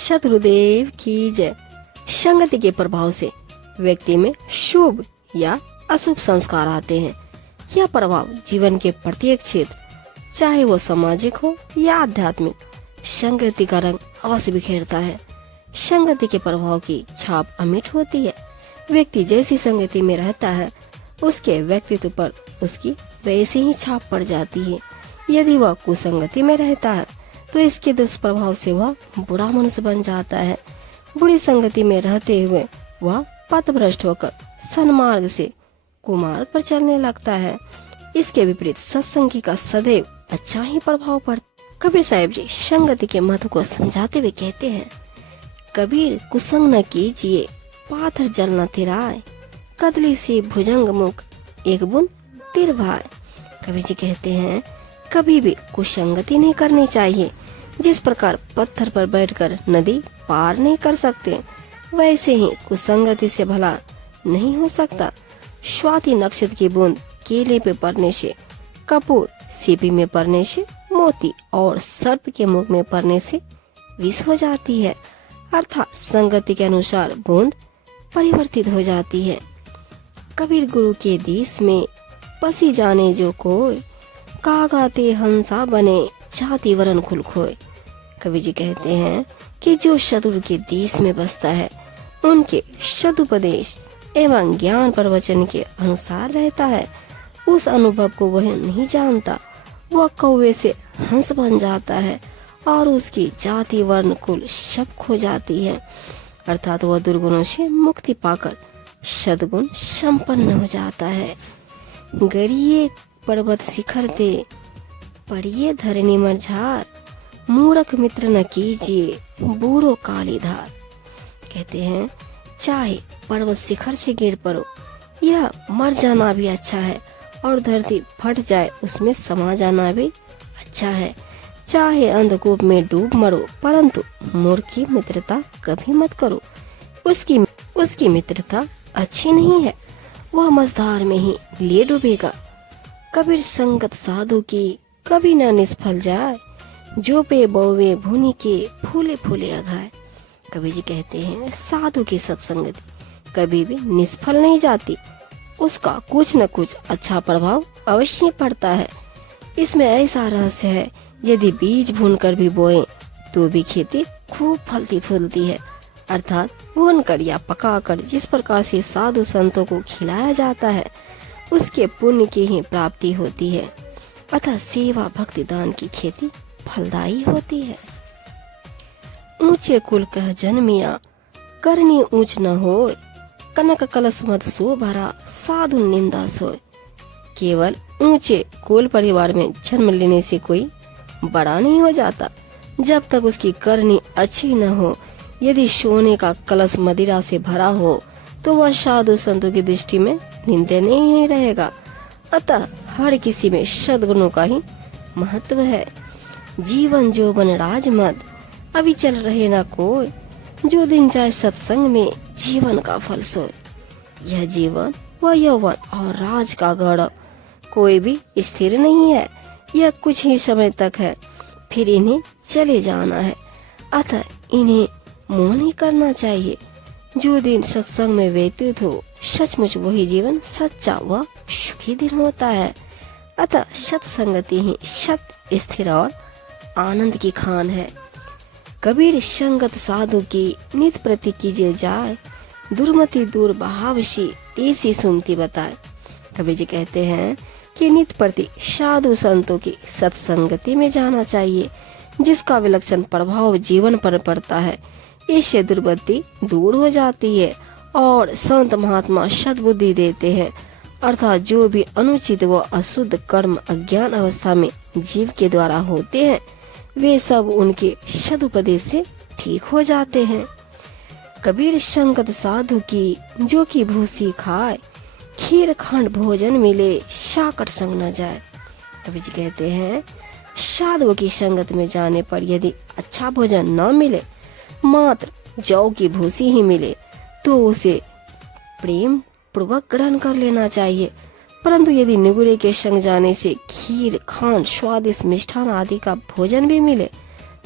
शत्रुदेव की जय। संगति के प्रभाव से व्यक्ति में शुभ या अशुभ संस्कार आते हैं। यह प्रभाव जीवन के प्रत्येक क्षेत्र, चाहे वो सामाजिक हो या आध्यात्मिक, संगति का रंग अवश्य बिखेरता है। संगति के प्रभाव की छाप अमिट होती है। व्यक्ति जैसी संगति में रहता है, उसके व्यक्तित्व पर उसकी वैसी ही छाप पड़ जाती है। यदि वह कुसंगति में रहता है तो इसके दुष्प्रभाव से वह बुरा मनुष्य बन जाता है। बुरी संगति में रहते हुए वह पथभ्रष्ट होकर सन्मार्ग से कुमार्ग पर चलने लगता है। इसके विपरीत सत्संगी का सदैव अच्छा ही प्रभाव पड़ता। कबीर साहिब जी संगति के महत्व को समझाते हुए कहते हैं, कबीर कुसंग न कीजिए, पाथर जल न तिराए, कदली से भुजंग मुख, एक बूंद तिर भाए। कबीर जी कहते हैं, कभी भी कुसंगति नहीं करनी चाहिए। जिस प्रकार पत्थर पर बैठकर नदी पार नहीं कर सकते, वैसे ही कुसंगति से भला नहीं हो सकता। स्वाति नक्षत्र की बूंद केले पे पड़ने से, कपूर सीपी में पड़ने से मोती, और सर्प के मुख में पड़ने से विष हो जाती है। अर्थात संगति के अनुसार बूंद परिवर्तित हो जाती है। कबीर गुरु के देश में पसी जाने जो कोई, कागाते हंसा बने जाति वरण खुल खोए। कबीर जी कहते हैं कि जो शत्रु के देश में बसता है, उनके सदुपदेश एवं ज्ञान प्रवचन के अनुसार रहता है, उस अनुभव को वह नहीं जानता। वह कौवे से हंस बन जाता है और उसकी जाति वर्ण कुल सब खो जाती है। अर्थात वह दुर्गुणों से मुक्ति पाकर सद्गुण संपन्न हो जाता है। गरिए पर्वत शिखर ते, पड़िए धरनी मरझार, मूर्ख मित्र न कीजिए, बूढ़ो काली धार। कहते हैं, चाहे पर्वत शिखर से गिर पड़ो, यह मर जाना भी अच्छा है, और धरती फट जाए उसमें समा जाना भी अच्छा है। चाहे अंधकूप में डूब मरो, परंतु मूर्ख की मित्रता कभी मत करो। उसकी मित्रता अच्छी नहीं है, वह मझधार में ही ले डूबेगा। कबीर संगत साधु की कभी न निष्फल जाए, जो पे बोवे भूनि के फूले फूले अघाए। कबीर जी कहते हैं, साधु की सत्संगति कभी भी निष्फल नहीं जाती। उसका कुछ न कुछ अच्छा प्रभाव अवश्य पड़ता है। इसमें ऐसा रहस्य है, यदि बीज भूनकर भी बोए तो भी खेती खूब फलती फूलती है। अर्थात भूनकर या पकाकर जिस प्रकार से साधु संतों को खिलाया जाता है, उसके पुण्य की ही प्राप्ति होती है। अतः सेवा भक्ति दान की खेती फलदायी होती है। ऊंचे कुल कह जन्मिया, करनी ऊंच न होय, कनक कलश मद सो भरा, साधु निंदा सोय। केवल ऊंचे कुल परिवार में जन्म लेने से कोई बड़ा नहीं हो जाता, जब तक उसकी करनी अच्छी न हो। यदि सोने का कलश मदिरा से भरा हो तो वह साधु संतों की दृष्टि में निंदनीय ही रहेगा। अतः हर किसी में सद्गुणों का ही महत्व है। जीवन जोबन राजमद, अभी चल रहे न कोई, जो दिन जाए सत्संग में जीवन का फल सोए। यह जीवन व यौवन और राज का गौरव कोई भी स्थिर नहीं है, यह कुछ ही समय तक है, फिर इन्हें चले जाना है। अतः इन्हें मोह नहीं करना चाहिए। जो दिन सत्संग में व्यतीत हो, सचमुच वही जीवन सच्चा व सुखी दिन होता है। अतः सत्संगति ही सत स्थिर और आनंद की खान है। कबीर संगत साधु की नित प्रति कीजिए जाए, दुर्मति दूर बहावशी ऐसी सुनती बताए। कबीर जी कहते हैं कि नित प्रति साधु संतों की सत्संगति में जाना चाहिए, जिसका विलक्षण प्रभाव जीवन पर पड़ता है। इससे दुर्गति दूर हो जाती है और संत महात्मा सद्बुद्धि देते हैं। अर्थात जो भी अनुचित व अशुद्ध कर्म अज्ञान अवस्था में जीव के द्वारा होते हैं, वे सब उनके सदुपदेश से ठीक हो जाते हैं। कबीर संगत साधु की जो की भूसी खाए, खीर खंड भोजन मिले, शाकट संग न जाए। कबीर जी कहते हैं, साधुओं की संगत में जाने पर यदि अच्छा भोजन न मिले, मात्र जौ की भूसी ही मिले, तो उसे प्रेम पूर्वक ग्रहण कर लेना चाहिए। परंतु यदि निगुरे के संग जाने से खीर खांड स्वादिष्ट मिष्ठान आदि का भोजन भी मिले,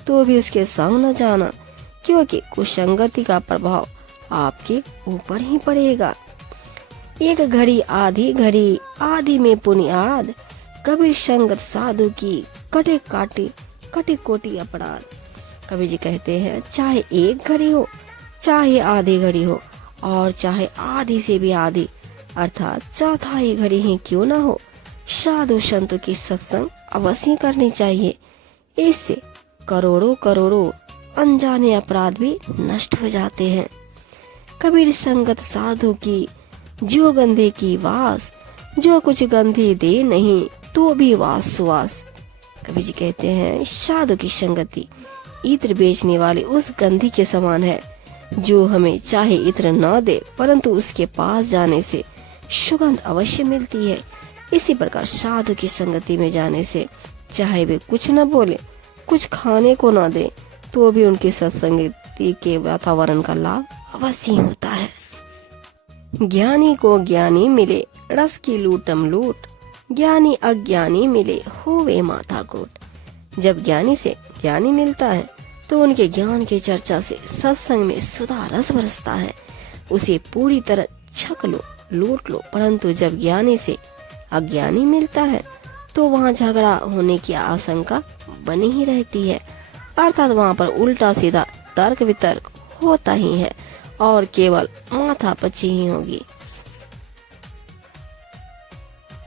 तो भी उसके संग न जाना, क्योंकि कुसंगति का प्रभाव आपके ऊपर ही पड़ेगा। एक घड़ी आधी में पुनियाद, कबीर संगत साधु की कटे कोटि अपराध। कबीर जी कहते हैं चाहे एक घड़ी हो, चाहे आधी घड़ी हो, और चाहे आधी से भी आधी अर्थात चौथाई घड़ी ही क्यों ना हो, साधु संतों की सत्संग अवश्य करनी चाहिए। इससे करोड़ों अनजाने अपराध भी नष्ट हो जाते हैं। कबीर संगत साधु की जो गंधे की वास, जो कुछ गंधे दे नहीं तो भी वास सुवास। कबीर जी कहते हैं साधु की संगति इत्र बेचने वाले उस गंधी के समान है, जो हमें चाहे इत्र न दे परंतु उसके पास जाने से सुगंध अवश्य मिलती है। इसी प्रकार साधु की संगति में जाने से चाहे वे कुछ न बोले, कुछ खाने को न दे, तो भी उनकी सत्संगति के वातावरण का लाभ अवश्य होता है। ज्ञानी को ज्ञानी मिले रस की लूटम लूट, ज्ञानी अज्ञानी मिले होवे माथा कोट। जब ज्ञानी से ज्ञानी मिलता है तो उनके ज्ञान की चर्चा से सत्संग में सुधा रस बरसता है, उसे पूरी तरह छक लो, लूट लो। परंतु जब ज्ञानी से अज्ञानी मिलता है तो वहाँ झगड़ा होने की आशंका बनी ही रहती है, अर्थात वहाँ पर उल्टा सीधा तर्क वितर्क होता ही है और केवल माथापच्ची ही होगी।